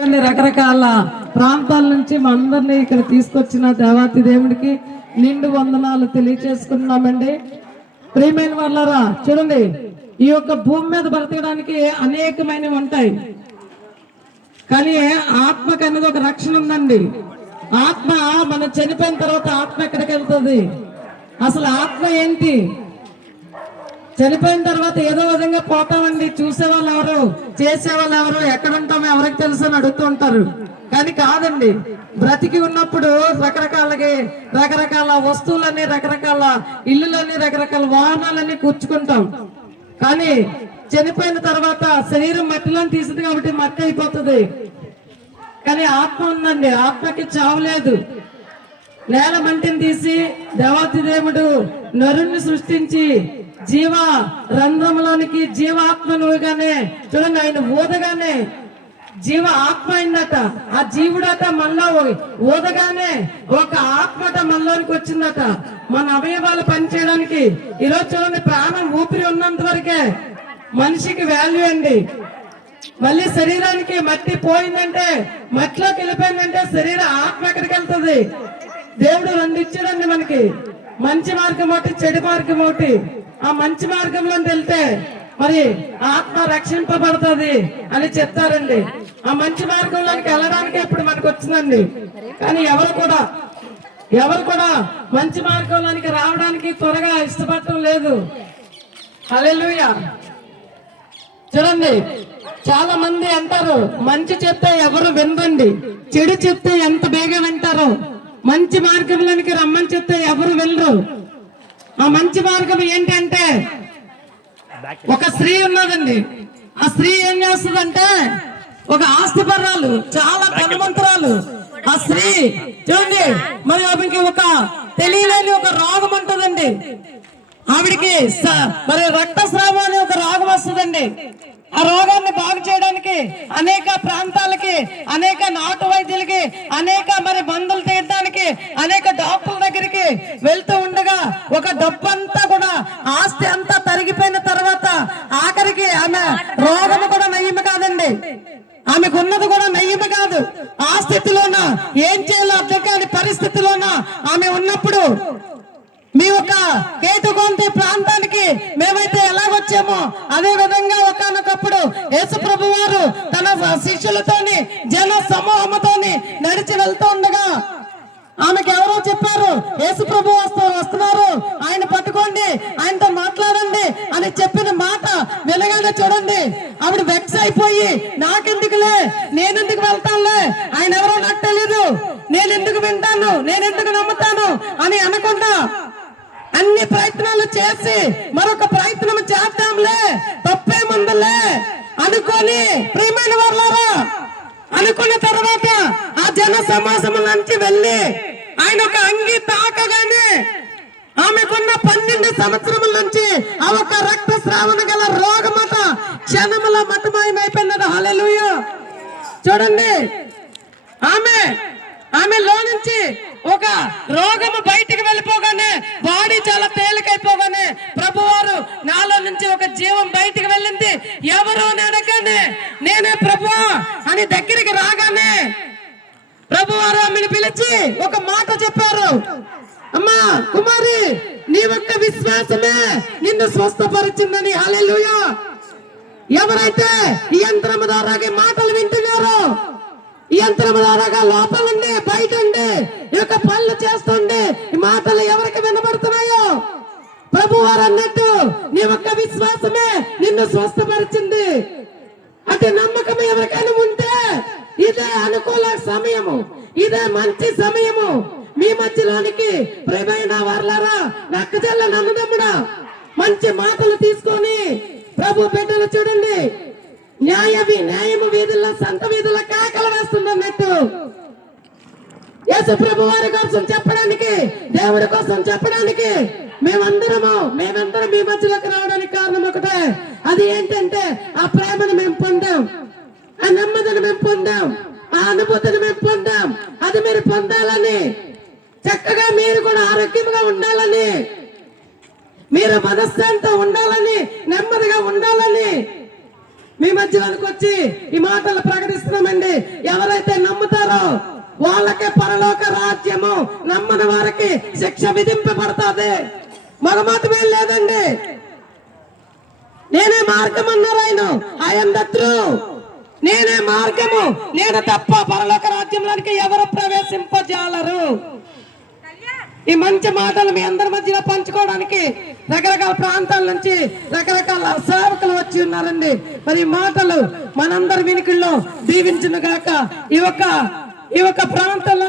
రకరకాల ప్రాంతాల నుంచి మనందరినీ ఇక్కడ తీసుకొచ్చిన దేవాతి దేవుడికి నిండు వందనాలు తెలియచేసుకున్నామండి. ప్రియమైన వాళ్ళారా, చూడండి, ఈ యొక్క భూమి మీద బ్రతకడానికి అనేకమైనవి ఉంటాయి, కానీ ఆత్మకి అనేది ఒక రక్షణ ఉందండి. ఆత్మ మనం చనిపోయిన తర్వాత ఆత్మ ఎక్కడికి వెళ్తుంది? అసలు ఆత్మ ఏంటి? చనిపోయిన తర్వాత ఏదో విధంగా పోతామండి. చూసేవాళ్ళు ఎవరు, చేసేవాళ్ళు ఎవరు, ఎక్కడ ఉంటామో ఎవరికి తెలుసు అని అడుగుతూ ఉంటారు. కానీ కాదండి, బ్రతికి ఉన్నప్పుడు రకరకాల వస్తువులని, రకరకాల ఇల్లులని, రకరకాల వాహనాలని కూర్చుకుంటాం. కానీ చనిపోయిన తర్వాత శరీరం మట్టిలోని తీసింది కాబట్టి మట్టి అయిపోతుంది. కానీ ఆత్మ ఉందండి, ఆత్మకి చావు లేదు. నేల మంటిని తీసి దేవాతి దేవుడు నరుణ్ణి సృష్టించి జీవ రంధ్రంలోనికి జీవాత్మనుగానే చూడండి, ఆయన ఊదగానే జీవ ఆత్మ అయిందట. ఆ జీవుడట మనలో ఊదగానే ఒక ఆత్మట మనలోనికి వచ్చిందట, మన అవయవాలు పనిచేయడానికి. ఈరోజు చూడండి, ప్రాణం ఊపిరి ఉన్నంత వరకే మనిషికి వాల్యూ అండి. మళ్ళీ శరీరానికి మట్టి పోయిందంటే, మట్టిలోకి వెళ్ళిపోయిందంటే శరీర ఆత్మ ఎక్కడికి వెళ్తుంది? దేవుడు రెండు ఇచ్చాడండి మనకి, మంచి మార్గం ఒకటి, చెడు మార్గం ఒకటి. ఆ మంచి మార్గంలో వెళ్తే మరి ఆత్మ రక్షింపబడుతుంది అని చెప్తారండి. ఆ మంచి మార్గంలోకి వెళ్ళడానికి ఇప్పుడు మనకు వచ్చిందండి. కానీ ఎవరు కూడా మంచి మార్గంలోనికి రావడానికి త్వరగా ఇష్టపడటం లేదు. హల్లెలూయా. చూడండి, చాలా మంది అంటారు, మంచి చెప్తే ఎవరు వినరండి, చెడు చెప్తే ఎంత బేగా వింటారు. మంచి మార్గంలోనికి రమ్మని చెప్తే ఎవరు వెళ్ళరు. ఆ మంచి మార్గం ఏంటంటే, ఒక స్త్రీ ఉన్నదండి. ఆ స్త్రీ ఏం చేస్తుందంటే, ఒక ఆస్తిపరాలు, చాలా ధనవంతురాలు. ఆ స్త్రీ చూడండి, మరి ఆమెకి ఒక తెలియలేని ఒక రోగం ఉంటుందండి. ఆవిడికి మరి రక్తస్రావం అనే ఒక రోగం వస్తుందండి. ఆ రోగాన్ని బాగు చేయడానికి అనేక ప్రాంతాలకి, అనేక నాటు వైద్యులకి, అనేక మరి మందులు తీయడానికి అనేక డాక్టర్ల దగ్గరికి వెళ్తూ ఉండగా ఒక డబ్బంతా కూడా, ఆస్తి అంతా తరిగిపోయిన తర్వాత ఆఖరికి ఆమె రోగము కూడా నయ్యము కాదండి, ఆమెకు ఉన్నది కూడా నయ్యము కాదు. ఆ స్థితిలోన ఏం చేయాలో అర్థం కాని పరిస్థితిలోన ఆమె ఉన్నప్పుడు, మీ యొక్క కేతుగొంతి ప్రాంతానికి మేమైతే ఎలాగొచ్చామో అదే విధంగా ఒకనొకప్పుడు యేసు ప్రభు వారు తన శిష్యులతోని, జన సమూహంతోని నడిచి వెళ్తూ ఉండగా ఆమెకు ఎవరో చెప్పారు, యేసు ప్రభు వస్తున్నారు, ఆయన పట్టుకోండి, ఆయనతో మాట్లాడండి అని చెప్పిన మాట వినగానే చూడండి, ఆవిడ వెక్స్ అయిపోయి, నాకెందుకులే, నేనెందుకు వెళ్తానులే, ఆయన ఎవరో నాకు తెలీదు, నేనెందుకు వింటాను, నేనెందుకు నమ్ముతాను అని అనకుండా అన్ని ప్రయత్నాలు చేసి మరొక ప్రయత్నం చేద్దాంలే, తప్పేముందులే అనుకొని, ప్రియమైన వాళ్ళారా, అనుకున్న తర్వాత ఆ జన సమాజం నుంచి వెళ్ళి ఆయన ఒక అంగి తాకగానే ఆమెకున్న 12 సంవత్సరముల నుంచి ఆ ఒక రక్తస్రావణ గల రోగమట క్షణముల మతమయమైపోయినది. హల్లెలూయా. చూడండి, ఆమెలో నుంచి ఒక రోగము బయటికి వెళ్ళిపోగానే, బాడీ చాలా తేలికైపోగానే ప్రభువారు నాలో నుంచి ఒక జీవం బయటికి వెళ్ళింది. ఎవరు అడగగానే నేనే ప్రభువా అని దగ్గరికి రాగానే ప్రభువారు ఆమెను పిలిచి ఒక మాట చెప్పారు, అమ్మా కుమారి, నీ యొక్క విశ్వాసమే నిన్ను స్వస్థపరిచిందని. హల్లెలూయా. ఎవరైతే ఈ యంత్రము ద్వారా మాటలు వింటున్నారో, ఈ యంత్రం ద్వారాగా లోపలండి బయటండి ఈ యొక్క పనులు చేస్తుండే ఈ మాటలు ఎవరికి వినబడుతున్నాయో, ప్రభు వారు అన్నట్టు నీ యొక్క విశ్వాసమే నిన్ను స్వస్థపరిచింది. అటు నమ్మకం ఎవరికైనా ఉంటే ఇదే అనుకూల సమయము, ఇదే మంచి సమయము. మీ మధ్యలోనికి ప్రియమైన వారలారా, నక్కజల్ల నన్నదమ్ముడా, మంచి మాటలు తీసుకొని ప్రభు బిడ్డలు చూడండి, న్యాయము వీధుల్లో, సంత వీధుల్లో కేకలు వేస్తున్నట్టు యేసు ప్రభు వారి కోసం చెప్పడానికి, దేవుడి కోసం చెప్పడానికి మేమందరం మీ మధ్యలోకి రావడానికి కారణం ఒకటే. అది ఏంటంటే, ఆ ప్రేమను మేము పొందాం, ఆ నెమ్మదిని మేము పొందాం, ఆ అనుభూతిని మేము పొందాం. అది మీరు పొందాలని, చక్కగా మీరు కూడా ఆరోగ్యంగా ఉండాలని, మీరు మనశ్శాంతితో ఉండాలని, నెమ్మదిగా ఉండాలని మీ మధ్యలోకి వచ్చి ఈ మాటలు ప్రకటిస్తున్నామండి. శిక్ష విధింపబడుతుంది. మగమతమే లేదండి. నేనే మార్గం అన్నారు ఆయన. ఆయన దత్రు నేనే మార్గము, నేను తప్ప పరలోక రాజ్యంలోనికి ఎవరు ప్రవేశింపజాలరు. ఈ మంచి మాటలు మీ అందరి మధ్యలో పంచుకోవడానికి రకరకాల ప్రాంతాల నుంచి రకరకాల సేవకులు వచ్చి ఉన్నారండి. మరి ఈ మాటలు మనందరి వినికిల్లో దీవించును గాక. ఈ యొక్క ప్రాంతంలో